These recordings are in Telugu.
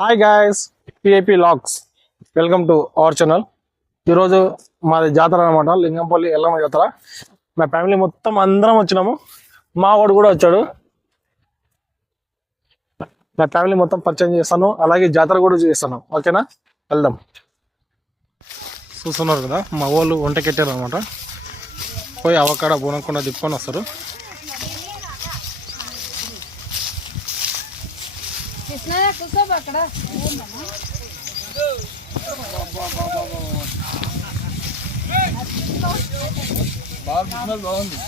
Hi guys, PIP logs, welcome to our channel. ఈరోజు మాది జాతర అనమాట, లింగంపల్లి ఎల్లమ్మ జాతర. మా ఫ్యామిలీ మొత్తం అందరం వచ్చినాము, మా వాడు కూడా వచ్చాడు. మా ఫ్యామిలీ మొత్తం పరిచయం చేస్తాను, అలాగే జాతర కూడా చేస్తాను. ఓకేనా, వెళ్దాం. చూస్తున్నారు కదా, మా వాళ్ళు వంట కట్టారు అనమాట. పోయి అవకాడ బోనకుండా తిప్పుకొని వస్తారు. బాగుంది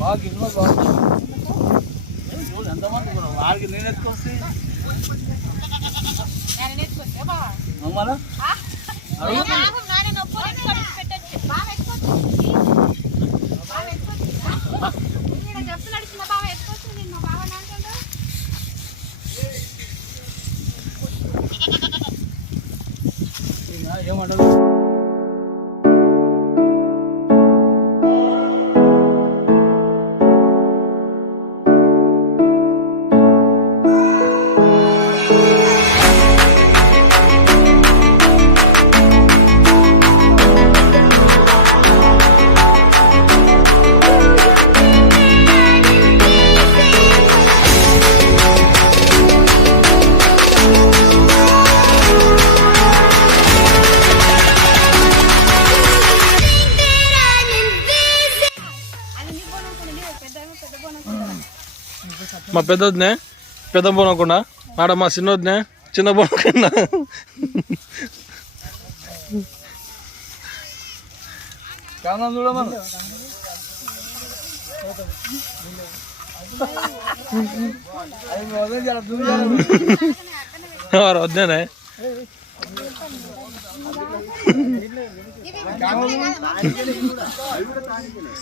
బాగా గిన్నె బాగుంది. ఎంతమంది వాడికి నేను ఎత్తుకొస్తే ఏమంటారు? మా పెద్దొద్దునే పెద్ద బోనకుండా, ఆడ మా చిన్నొద్దునే చిన్న బోనకుండా. వద్దేనే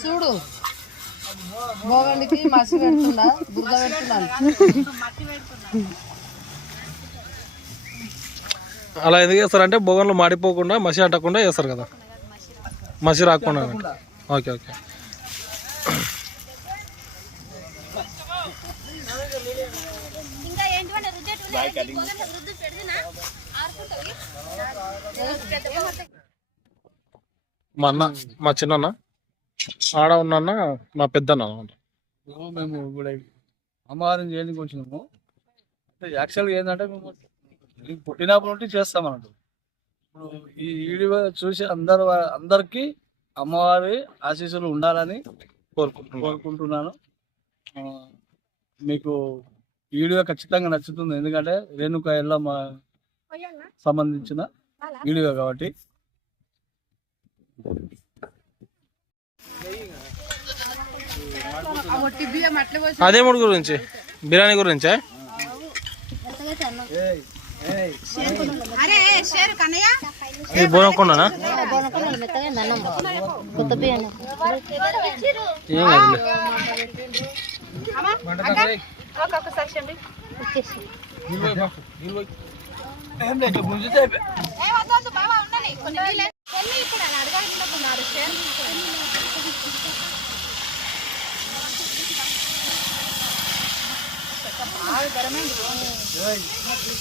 చూడు, భోగానికి మసి పెడుతుందా, బురద పెడుతున్నాను. అలా ఎందుకు చేస్తారంటే భోగంలో మాడిపోకుండా, మసి అంటకుండా చేస్తారు కదా, మసి రాకుండా. Okay okay. మా అన్న, మా చిన్న ఆడ ఉన్న మా పెద్దన్న. మేము ఇప్పుడు అమ్మవారిని చేయడానికి వచ్చినాము. అంటే యాక్చువల్గా ఏంటంటే మేము పుట్టినప్పటి నుండి చేస్తాం అన్నట్టు. ఇప్పుడు ఈ వీడియో చూసి అందరికీ అమ్మవారి ఆశీస్సులు ఉండాలని కోరుకుంటున్నాను. మీకు వీడియో ఖచ్చితంగా నచ్చుతుంది, ఎందుకంటే రేణుక ఎల్లమ్మ సంబంధించిన వీడియో కాబట్టి. అదే మూడు గురించి, బిర్యానీ గురించే. ఇది బోనకుండా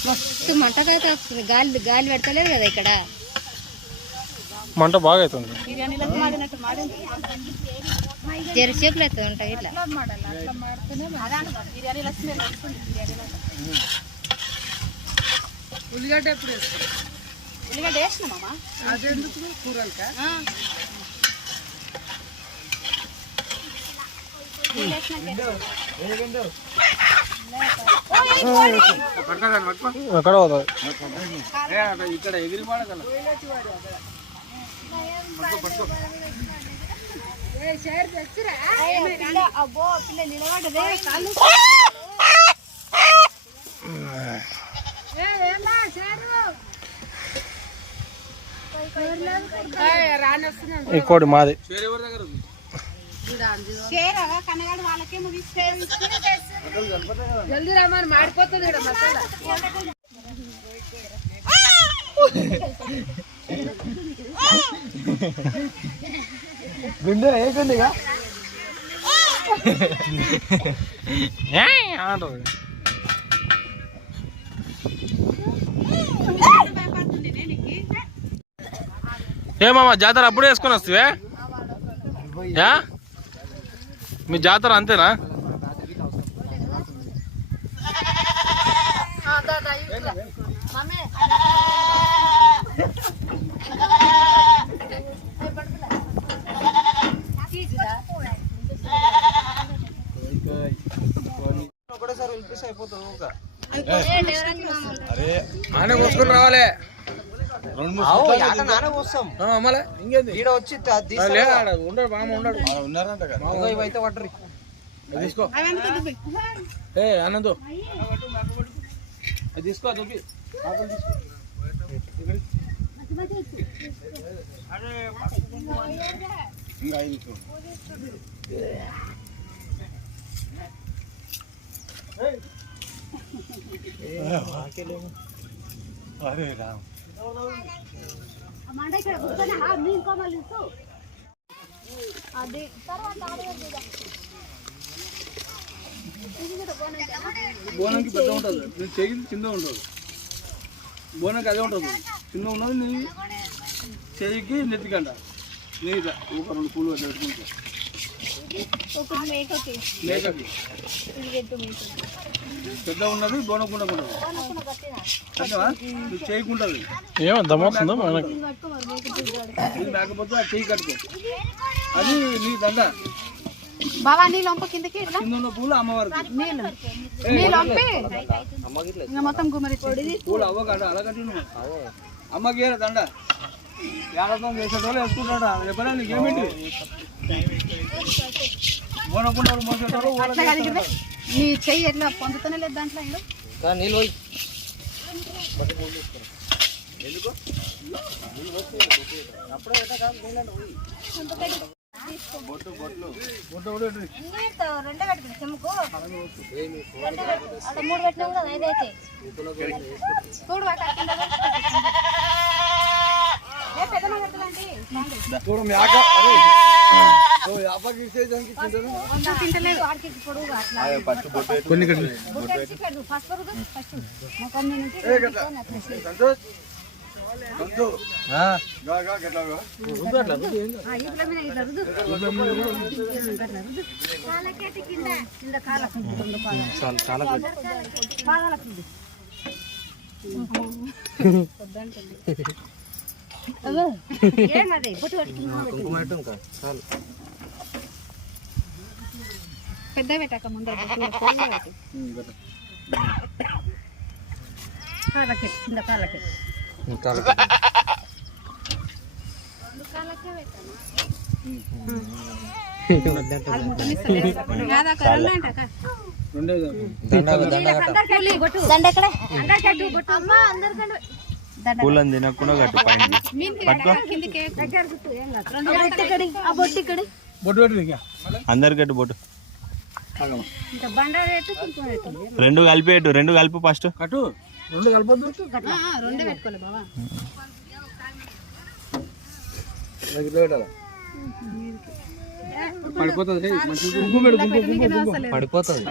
మస్తు మంటకైతే వస్తుంది, గాలి గాలి పెడతలేదు కదా ఇక్కడ. మంట బాగా అవుతుంది, జరసేపులు అవుతుంది ఉంటాయి ఇట్లా. ఉల్లిగడ్డ ఎప్పుడు ఉల్లిగడ్డ వేసినామా, అదెందుకు కూరలకా? ఎక్కడ పోతుంది ఇక్కడ ఎగిరి పడగల ఈ కోడి మాది. జల్దీ రామని మాడిపోతుంది మసాలా. గుండె వేయకండిగా ఏమమ్మా జాతర అప్పుడే వేసుకొని వస్తావే యా మీ జాతర అంతేనా? ఆనే కోసుకొని రావాలి. తీసుకో ఆనందు తీసుకో చూపి అరే రామ్ బోనానికి పెద్ద ఉంటుంది, చెయ్యి చిన్న ఉంటుంది. బోనానికి అదే ఉంటుంది, చిన్న ఉన్నది నీ చెయ్యికి నెత్తికంట నీట ఒక 2 పూలు పెట్టుకుంటా మేకకి పెద్ద ఉన్నది బోనకుండా ఉంటుంది నువ్వు చేయకుంటుంది. ఏమవుతుందో ఇది లేకపోతే ఆ చెయ్యి కట్టుకో, అది నీ దండ. బాబా నీ లొంప కిందకి కింద ఉన్న పూలు అమ్మవారికి మొత్తం గుమ్మరి పూలు అవ్వ కట్ట అలా కట్టి అమ్మకి దండ. ఏడతం చేసేటోళ్ళు వేసుకుంటాడా ఎప్పుడైనా నీకేమిటి బోనకుండా మోసేటోళ్ళు నీ చెయ్యి ఎట్లా పొందుతూనే లేదు దాంట్లో నీళ్ళు రెండే కట్టుకుని చెమ్ముకు 3 పెట్టినాం కదా 5 అయితే చూడు పెద్ద పెట్టాక ముందర కాళ్ళకి కింద కాళ్ళకి పూలను తినకుండా కట్టు పైన అందరు కట్టు బొట్టు 2 కలిపేటు 2 కలిపి ఫస్ట్ కట్టు 2 కలపొద్దు పడిపోతుంది పడిపోతుంది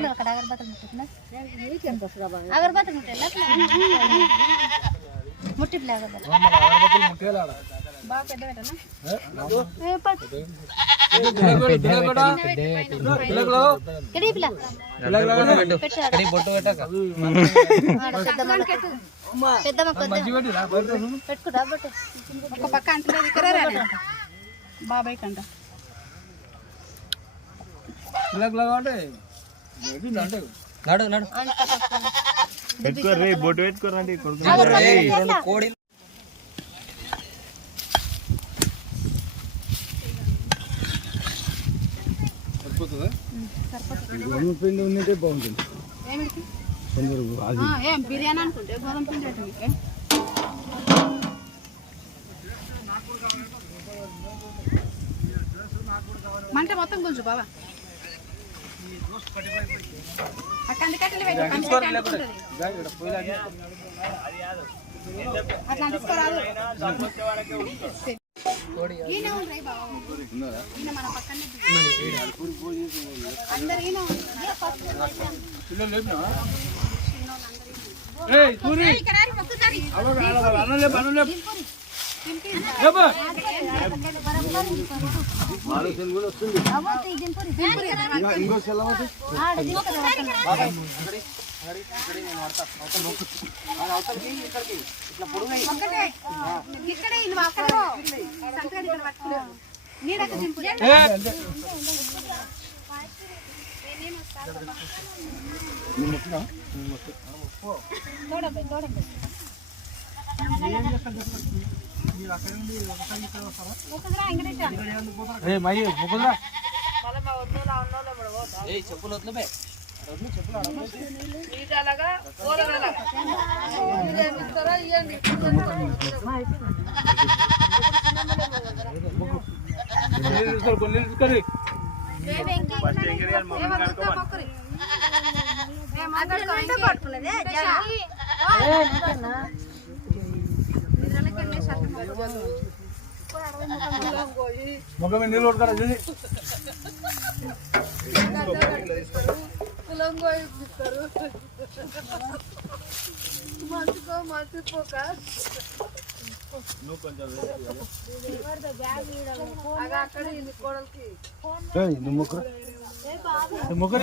ఒక పక్క అంటలేదు ఇక్కడ బాబాయ్ కంట పెట్టుకోర్రీ బొట్టు పెట్టుకోరండి కోడి గోధుమ పిండి ఉన్నట్టే బాగుంటుంది. ఏం బిర్యానీ అనుకుంటే గోధుమ పిండి అంటే మీకు మంట మొత్తం గుంజు బాబా అట్లాంటి కట్టెలు పెట్టు అట్లా తీసుకోరాదు ఈయన ఉండ్రై బాబా ఈయన మన పక్కనే అందరు ఈయన ముఖమే నీళ్ళు కొడతారా చూసి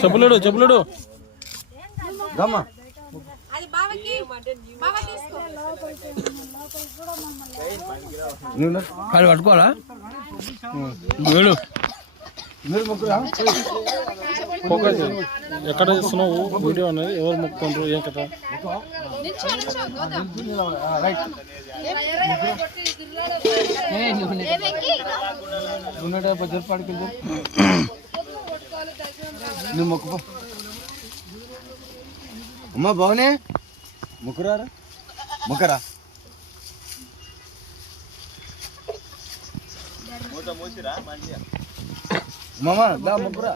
చెప్పులేడు చెప్పులేడు పట్టుకోవాలా ఫోకస్ ఎక్కడ చేస్తున్నావు వీడియో అనేది ఎవరు మొక్కుతుండ్రు ఏం కదా మొక్కు అమ్మా బాగునే ముక్కురారా ముక్కరా మామా దా ముక్కురా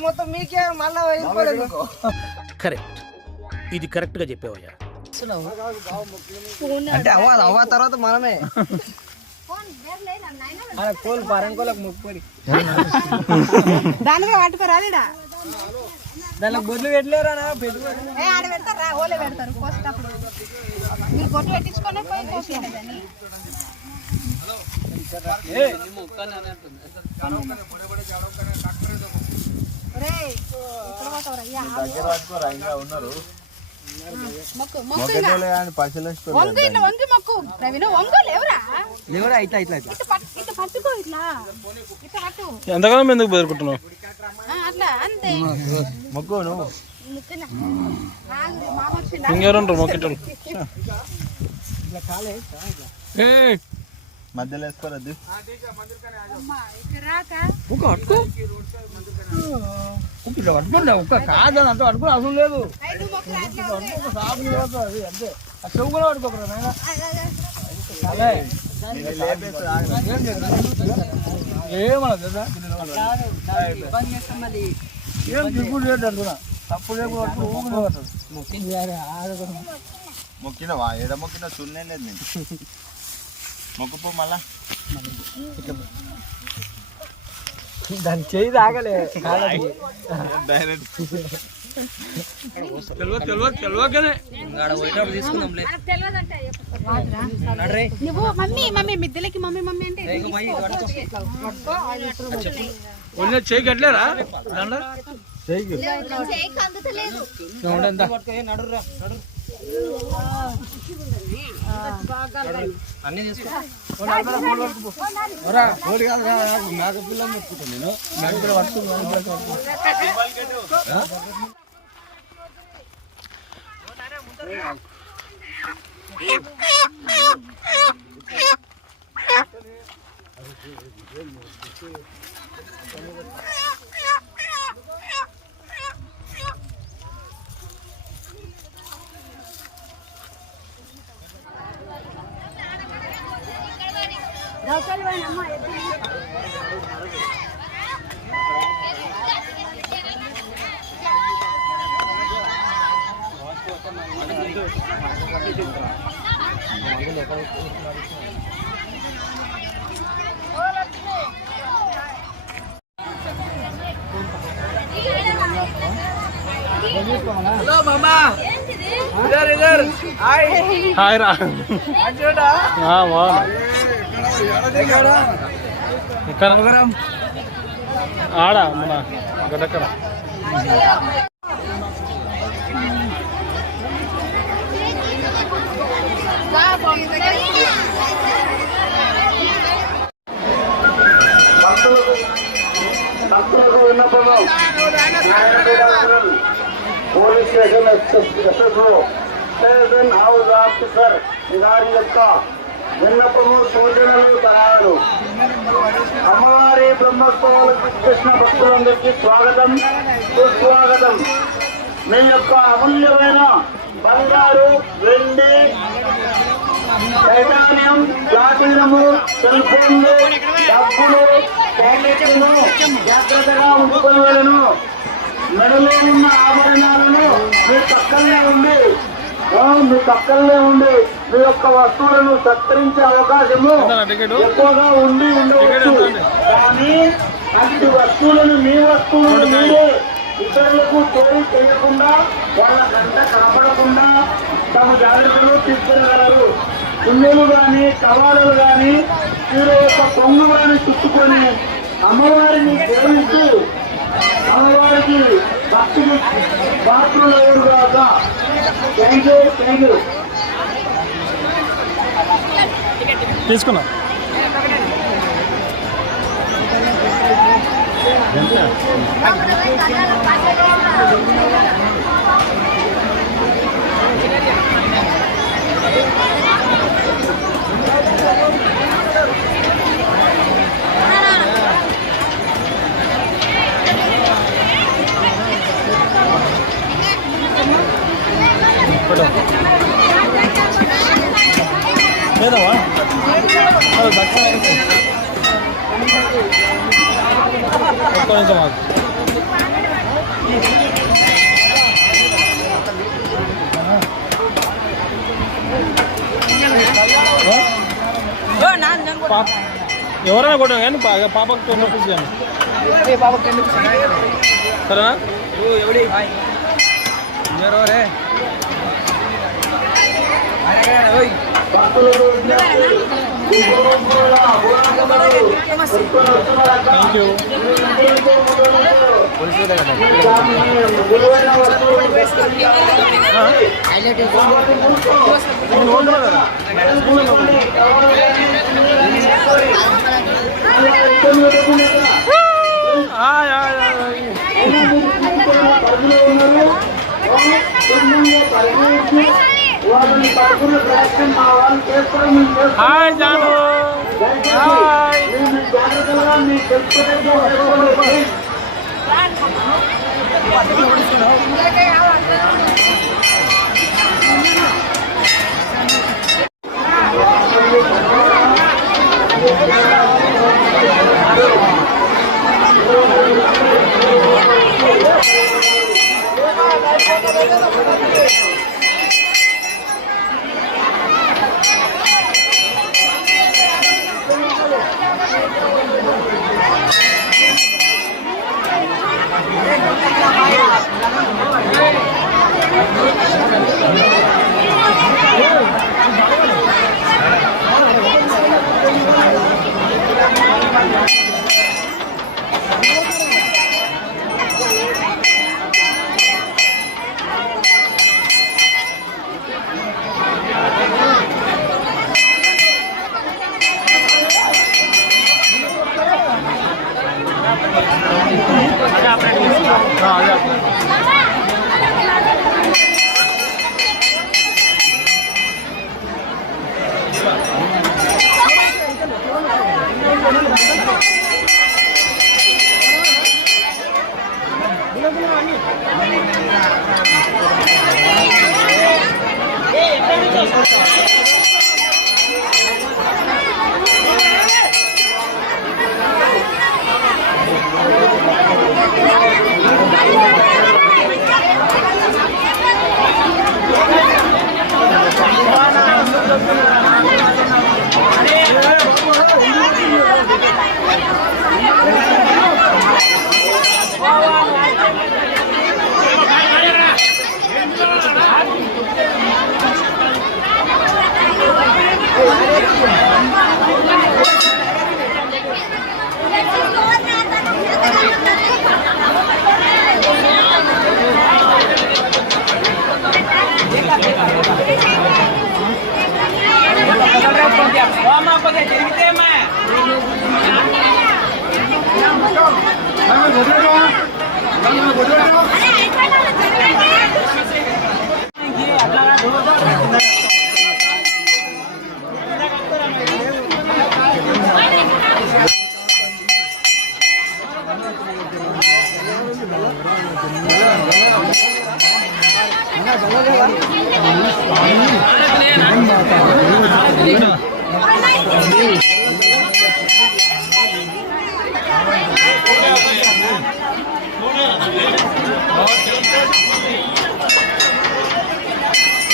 మొత్తం మీకే మళ్ళా కరెక్ట్ ఇది కరెక్ట్ గా చెప్పావయ్యా. అంటే అవ్వ తర్వాత మనమే కోళ్ళు పరంకోలకు మొక్కుని దాని పట్టుకోరాలిడా దానికి బొడ్లు పెట్టలేరా పెట్టుకోరు ఆడ పెడతారా ఓలే పెడతారు కోసేటప్పుడు మీరు బొట్టు పెట్టించుకొని పోయి కోసేయండి వంగి మొక్కు ప్రవీణ వంగోలు ఎవరా ఇట్లా ఇట్లా ఇట్లా పట్టుకో ఇట్లా ఇట్లా పట్టు ఎంతకాలం ఎందుకు బెదురుకుంటున్నావు అట్లా అంతే మొక్కు నువ్వు ఇంకెవరుంటారు మొక్కేటోళ్ళు మధ్యలో వేసుకోరద్దు ఒక్క కాదని అంత పట్టుకుని అవసరం లేదు అంతే చెవు కూడా పట్టుకోకరా ఏమన్నా ఏం దిగుడు లేదు అంటున్నా తప్పు లేకుండా మొక్కినవా ఏడ మొక్కినా చూడనే లేదు నేను మొక్కుపో మళ్ళా దాన్ని చేయి తాగలే డైరెక్ట్ నువ్వు మమ్మీ మమ్మీ మిద్దెలకి మమ్మీ మమ్మీ అంటే చేయి కట్టలేరా అన్ని తీసుకో మేక పిల్లలు చెప్పుకుంటాను నేను మేక పిల్ల హాయ్ రా ఎక్కడ ఆడా మన అక్కడక్కడ భక్తులకు విన్నపము police station SSO house officer గారి యొక్క విన్నపము సూచనలు సలహాలు. అమ్మవారి బ్రహ్మోత్సవాలకు కృష్ణ భక్తులందరికీ స్వాగతం సుస్వాగతం. మీ యొక్క అమూల్యమైన బంగారు, వెండి, టైటానియం, ప్లాటినము, సెల్ ఫోన్లు, డబ్బులు, ప్యాకెట్లను జాగ్రత్తగా ఉంచుకోవాలను. మెడలో ఉన్న ఆభరణాలను మీ పక్కనే ఉండి మీ యొక్క వస్తువులను సత్కరించే అవకాశము ఎక్కువగా ఉండవచ్చు. కానీ అట్టి వస్తువులను మీ వస్తువులను మీరే ఇతరులకు చోరీ చేయకుండా, వాళ్ళ గంట కనపడకుండా తమ జాగ్రత్తలు తీసుకెళ్ళగలరు. కుండలు కానీ, కవాలలు కానీ మీరు యొక్క కొంగు కానీ చుట్టుకొని అమ్మవారిని సేవిస్తూ అమ్మవారికి భక్తులు పాత్రలు కాక. Thank you. తీసుకున్నా లేదమ్మా ఒక్క నిమిషం మాకు ఎవరైనా కొట్టాను కానీ పాపకు పంపించాను సరేనా థ్యాంక్ యూ. హాయ్ జాను. హాయ్.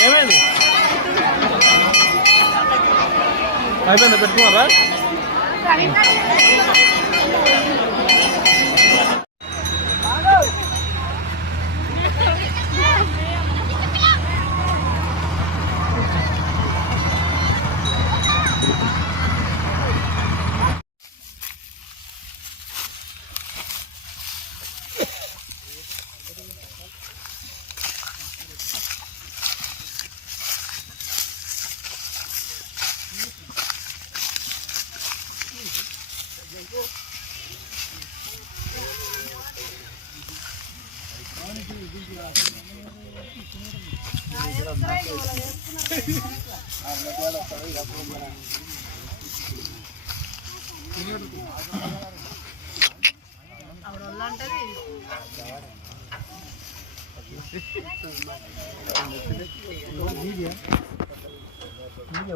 ఏమైంది అయిపోయింది పెట్టుకున్నారా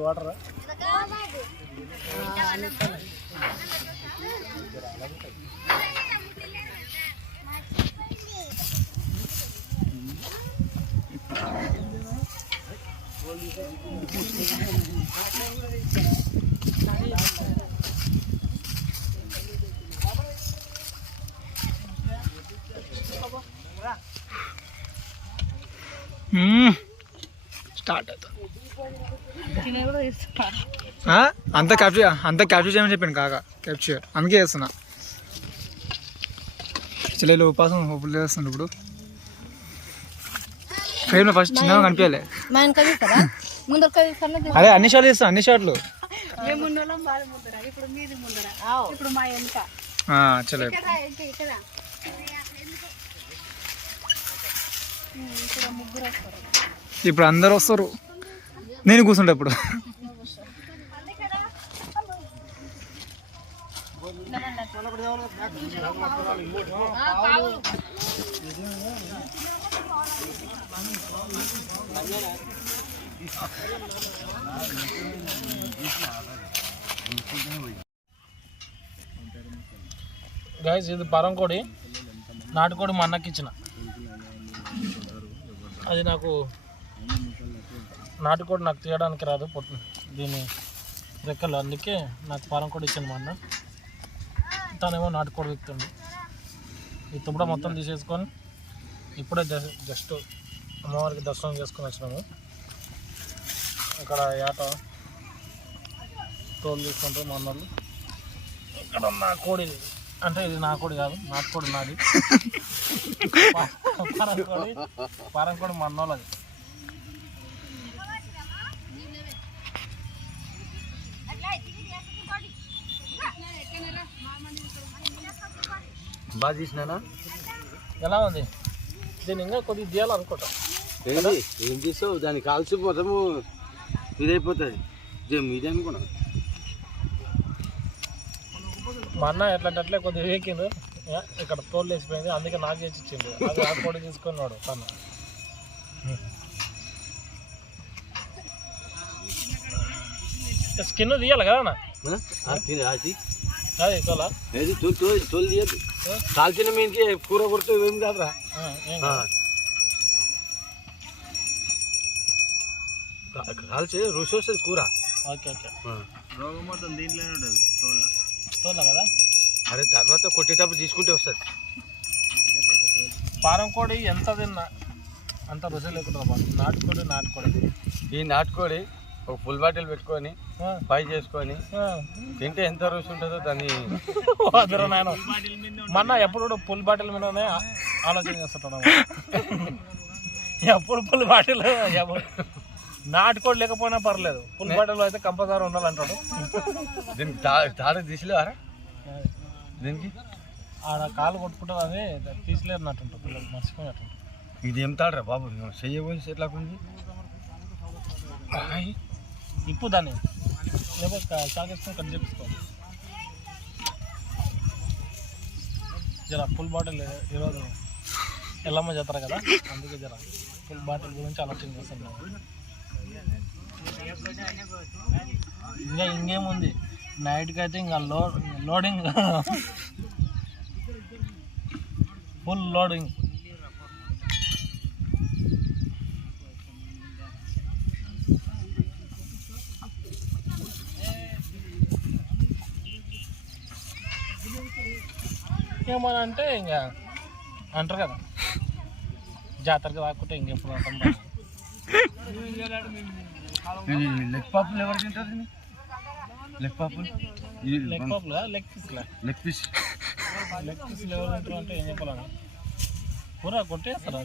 వాటర్ స్టార్ట్ అవుతుంది అంత క్యాప్చర్ చేయమని చెప్పాను కాక క్యాప్చర్ అందుకే చేస్తున్నా చెల్లెలు ఉపాసం చేస్తుంది ఇప్పుడు ఫ్రేమ్ లో ఫస్ట్ చిన్నగా కనిపించాలి అదే అన్ని షాట్లు చేస్తాను అన్ని షాట్లు చలో ఇప్పుడు అందరు వస్తారు నేను కూర్చుంటా ఇప్పుడు గైస్ ఇది పరంకోడి నాటుకోడి మా అన్నకి ఇచ్చిన అది నాకు నాటుకోడి నాకు తీయడానికి రాదు దీని రెక్కలు అందుకే నాకు పరంకోడి ఇచ్చాను మా అన్న తనేమో నాటుకోడి విక్తుంది ఈ తుబ్బడ మొత్తం తీసేసుకొని ఇప్పుడే జస్ట్ అమ్మవారికి దర్శనం చేసుకొని వచ్చినాము అక్కడ ఏట తోలు తీసుకుంటారు మా అన్నోళ్ళు ఇక్కడ నా కోడి అంటే ఇది నా కోడి కాదు నాటుకోడి నాది పరంకోడి మా అన్నోళ్ళది బాగా తీసినానా ఎలా ఉంది దీన్ని ఇంకా కొద్దిగా తీయాలనుకుంటా ఏం చేస్తావు దాన్ని కాల్చి మొత్తము ఇదైపోతుంది ఇది అనుకున్నా మా అన్న ఎట్లంటే కొద్దిగా వేకిండు ఇక్కడ తోలు వేసిపోయింది అందుకే నాకు చేసి ఇచ్చిండు అది ఆ కోడి తీసుకున్నాడు తను స్కిన్ తీయాలి కదా అది తోలా తోలు తీయద్దు కాల్చిన మీదకి కూర కొడుతూ ఏం కాదురా కాల్చి రుచి వస్తుంది కూర ఓకే ఓకే రోగం మొత్తం దీంట్లోనే ఉంటుంది తోలా కదా అరే తర్వాత కొట్టేటప్పుడు తీసుకుంటే వస్తుంది పారం కోడి ఎంత తిన్నా అంత రుచి లేకుండా నాటుకోడి ఈ నాటుకోడి ఒక ఫుల్ బాటిల్ పెట్టుకొని ఫ్రై చేసుకొని తింటే ఎంత రుచి ఉంటుందో దాన్ని వద్దురా నాయన. మొన్న ఎప్పుడు ఫుల్ బాటిల్ మీదనే ఆలోచన చేస్తుంటాను. ఎప్పుడు ఫుల్ బాటిల్ నాటుకోడి లేకపోయినా పర్లేదు, ఫుల్ బాటిల్ అయితే కంపల్సరీ ఉండాలంటాడు. దీనికి తాడు తీసిలేవారా? దీనికి ఆడ కాలు కొట్టుకుంటుంది అని తీసిలేనట్టుంటారు పిల్లలు, మర్చిపోయినట్టుంటారు. ఇది ఏం తాడరా బాబు, చెయ్యబోసి ఎట్లా ఉంది ఇప్పుడు దాన్ని లేకపోతే చాకేసుకొని కట్ చేపించుకోవాలి. జర ఫుల్ బాటిల్ ఈరోజు ఎల్లమ్మ చేస్తారు కదా, అందుకే జర ఫుల్ బాటిల్ గురించి ఆలోచన చేస్తున్నాను. ఇంకేముంది నైట్కి అయితే ఇంకా లోడింగ్ ఫుల్ లోడింగ్. ఏమని అంటే ఇంకా అంటారు కదా, జాతరకి రాకుంటే ఇంకెప్పుడు అంటాం. లెగ్ పాపులు ఎవరు తింటారు? లెగ్ పాపులు లెగ్ పాపులా లెగ్ పీస్లా? లెగ్ పీస్ ఎవరు తింటారు అంటే ఏం చెప్పాలని పూరా కొట్టేస్తారు.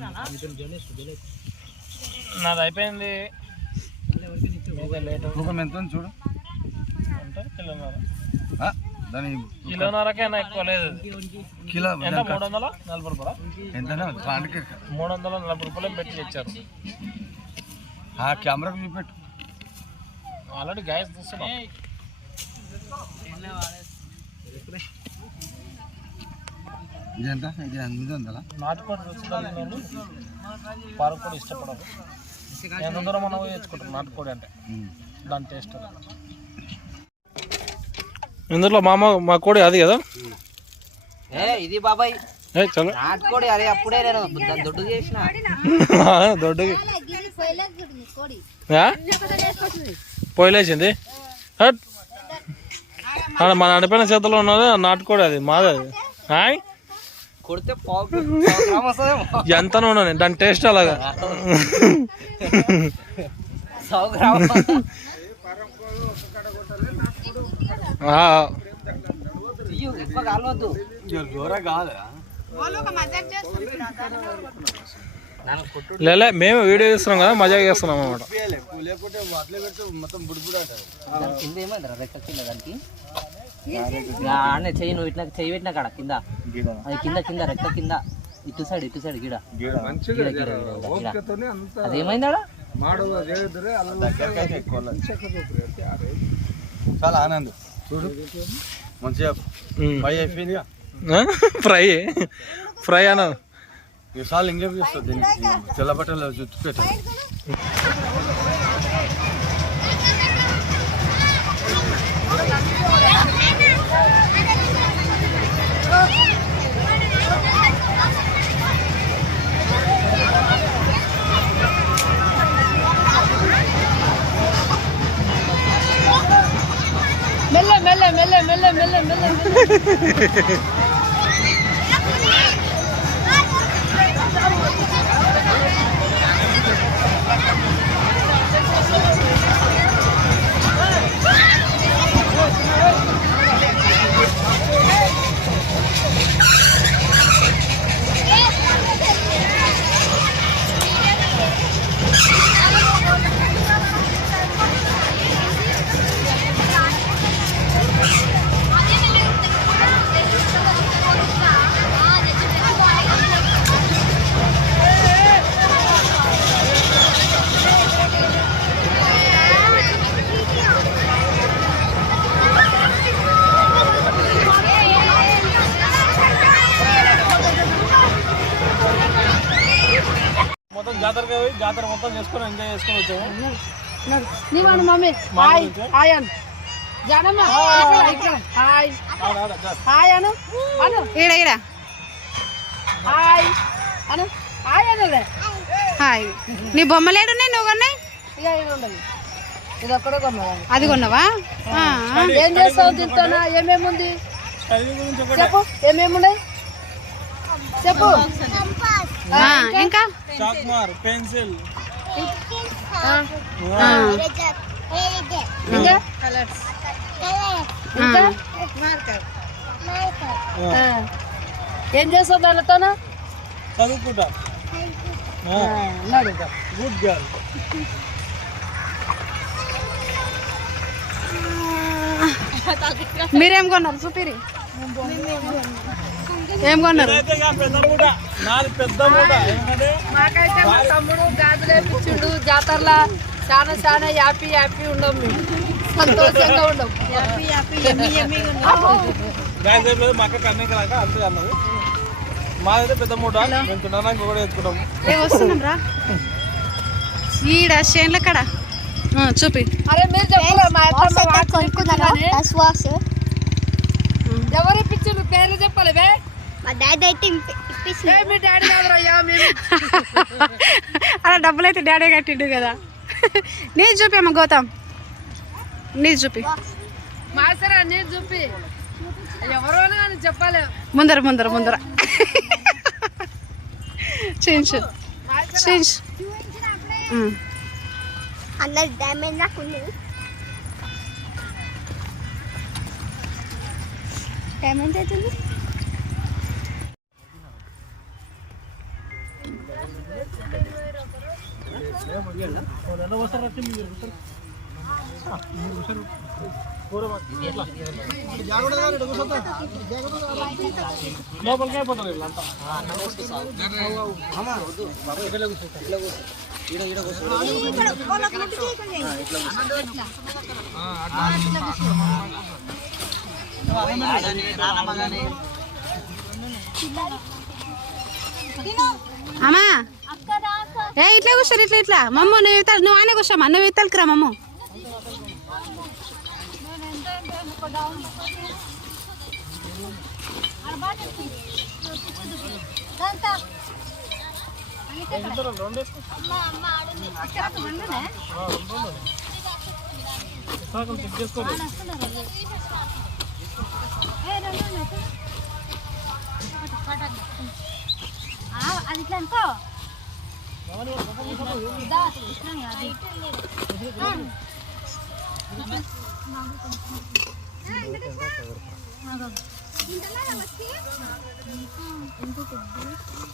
నాది అయిపోయింది, లేట్ తూకం ఎంత ఉంది చూడు. అంటే కిలోన్నర. దాని కిలోన్నరకైనా ఎక్కువ లేదు. కిలో ఎంత 340 రూపాయలు? ఎంత 340 రూపాయలు పెట్టి తెచ్చారు. కెమెరాకు చూపెట్టు. ఆల్రెడీ గ్యాస్ చూస్తున్నా. ఇది ఎంత? ఇది 800. నాటుకోడి రుచి కలిగిన పారకు కూడా ఇష్టపడరు. ఎంత దూరం మనం పోయి తెచ్చుకుంటాం నాటుకోడి అంటే, దాని టేస్ట్. ఇందులో మా కోడి అది కదా ఇది బాబాయ్ చలో నాటుకోడి. అదే అప్పుడే నేను దొడ్డు చేసిన దొడ్డుకి పొయ్యిలేసింది. మన నడిపోయిన చేతిలో ఉన్నది నాటుకోడి, అది మాది. అది హాయ్ కొడితే ఎంత ఉన్నాను దాని టేస్ట్ అలాగా. 100 గ్రాములు కాలవద్దు. లేలే మేము వీడియో చేస్తున్నాం కదా, మజా చేస్తున్నాం అన్నమాట. లేకుంటే అట్లే పెడితే మొత్తం బుడిబుడి అంటారు. కింద ఏమైందిరా రెక్క కింద దానికి చెయ్యి, నువ్వు ఇట్లా చెయ్యి పెట్టినా కాడ కింద, అది కింద రెక్క కింద ఇటు సైడ్ గిడ అదేమైందా? చాలా ఆనందం చూడు, మంచిగా ఫ్రై అయిపోయింది. ఫ్రై అన్న ఈసారి ఇంకేం చేస్తుంది దీనికి తెల్ల బట్టలు చుట్టూ పెట్టాలి. మెల్ల మొత్తం జాతరగా పోయి జాతర మొత్తం చేసుకొని ఎంజాయ్ చేసుకొని వచ్చాము. మమ్మీ హాయ్ హాయ్ అను జానమ్మ హాయ్ హాయ్ అను అను ఈడ ఈడ హాయ్ అను హాయ్ అనులే హాయ్. నీ బొమ్మలేడున్నాయి నువ్వు కొన్నాయి? ఇక ఇది ఉండదు, ఇది ఒక్కడే కొన్నావా? అది కొన్నావా? ఏం చేస్తావు తింటానా? ఏమేమి ఉంది చెప్పు, ఏమేమి ఉన్నాయి చెప్పు. ఇంకా చాక్మార్ పెన్సిల్ ఇంకా ఇంకా ఏం చేస్తావు దానితోనా చదువుకుంటా గుడ్ గర్ల్ మీరేం కొన్నారు చూపిరి ఏం కొన్నారు పెద్ద మూట నాది పెద్ద మూట ఎందుకంటే మాకైతే మా తమ్ముడు గాజులు వేపించిండు జాతరలా చాలా చాలా హ్యాపీ ఉండం మేము సంతోషంగా ఉండం బ్యాగ్ లేదు మా అక్క కన్నీ కలాక అంతే అన్నది మాదైతే పెద్ద మూట మేము తినడానికి కూడా ఎత్తుకుంటాము వస్తున్నాం రా ఈడ చేనుల కడ చూపి అరే మీరు ఎవరు ఇప్పించారు పేర్లు చెప్పాలి మా డాడీ అయితే మీ డాడీ కాదురయ్యా మేము అలా డబ్బులు అయితే డాడీ కట్టిండు కదా నీది చూపి అమ్మ గౌతమ్ నీది చూపి మాసరా నీది చూపి ఎవరో అని చెప్పాలి ముందర చేయించు అందరు డ్యామేజ్ నాకు ఉంది డ్యామేజ్ అవుతుంది లోపలికి అయిపోతారు వీళ్ళంతా అమ్మా ఏ ఇట్లా కూర్చోరు ఇట్లా మమ్మ నువ్వు ఆయన కూర్చోమ్మా నువ్వు ఇతలకి రా మమ్మ చెక్ చేసుకోండి అది ఇట్లా అనుకో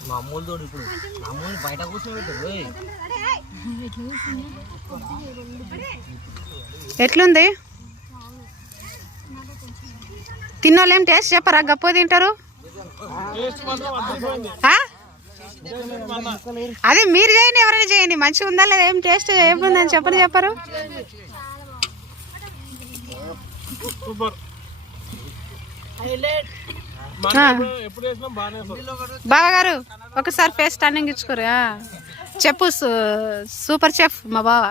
మామూలు తోడు ఇప్పుడు మామూలు బయట కూర్చోబెట్టారు ఎట్లుంది తిన్నోళ్ళు ఏం టేస్ట్ చెప్పరా గప్ప తింటారు అదే మీరు చేయండి ఎవరైనా చేయండి మంచిగా ఉందా లేదా ఏం టేస్ట్ ఏముందని చెప్పరు బావ గారు ఒకసారి ఫేస్ టర్నింగ్ ఇచ్చుకోరు చెప్పు సూపర్ చెఫ్ మా బావ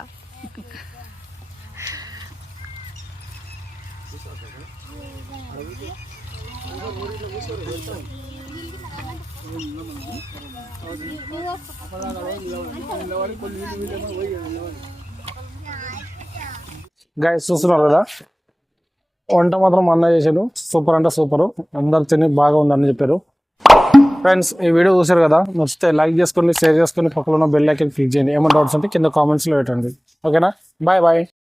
గైస్ చూస్తున్నారు కదా వంట మాత్రం మా అన్న చేశాడు సూపర్ అంటే సూపర్ అందరు తిని బాగా ఉందని చెప్పారు ఫ్రెండ్స్ ఈ వీడియో చూసారు కదా నచ్చితే లైక్ చేసుకోండి షేర్ చేసుకోండి పక్కన ఉన్న బెల్ ఐకాన్ క్లిక్ చేయండి ఏమైనా డౌట్స్ ఉంటే కింద కామెంట్స్లో పెట్టండి ఓకేనా బాయ్